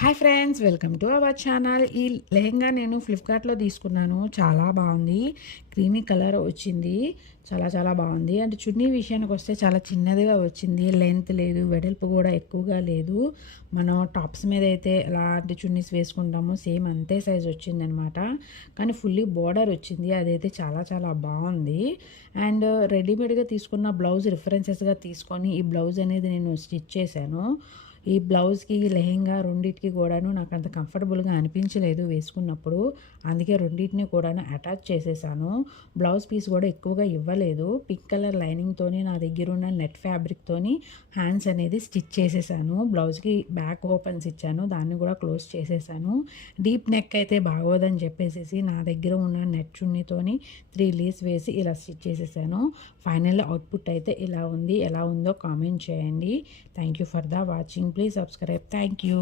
Hi friends, welcome to our channel. ఈ లెహెంగా నేను ఫ్లిప్కార్ట్లో తీసుకున్నాను. చాలా బాగుంది. క్రీమీ కలర్ వచ్చింది. చాలా చాలా బాగుంది. అంటే చున్నీ విషయానికి వస్తే చాలా చిన్నదిగా వచ్చింది. లెంత్ లేదు, వెడల్పు కూడా ఎక్కువగా లేదు. మనం టాప్స్ మీద అయితే ఎలాంటి చున్నీస్ వేసుకుంటామో సేమ్ అంతే సైజ్ వచ్చిందనమాట. కానీ ఫుల్లీ బోర్డర్ వచ్చింది. అదైతే చాలా చాలా బాగుంది. అండ్ రెడీమేడ్గా తీసుకున్న బ్లౌజ్ రిఫరెన్సెస్గా తీసుకొని ఈ బ్లౌజ్ అనేది నేను స్టిచ్ చేశాను. ఈ బ్లౌజ్కి లెహెంగా రెండిటికి కూడాను నాకు అంత కంఫర్టబుల్గా అనిపించలేదు వేసుకున్నప్పుడు. అందుకే రెండింటిని కూడాను అటాచ్ చేసేసాను. బ్లౌజ్ పీస్ కూడా ఎక్కువగా ఇవ్వలేదు. పింక్ కలర్ లైనింగ్తోని నా దగ్గర ఉన్న నెట్ ఫ్యాబ్రిక్తోని హ్యాండ్స్ అనేది స్టిచ్ చేసేసాను. బ్లౌజ్కి బ్యాక్ ఓపెన్స్ ఇచ్చాను, దాన్ని కూడా క్లోజ్ చేసేసాను. డీప్ నెక్ అయితే బాగోదని చెప్పేసి నా దగ్గర ఉన్న నెట్ చున్నీతోని 3 లీవ్స్ వేసి ఇలా స్టిచ్ చేసేసాను. ఫైనల్ అవుట్పుట్ అయితే ఇలా ఉంది. ఎలా ఉందో కామెంట్ చేయండి. Thank you for the watching. Please subscribe. Thank you.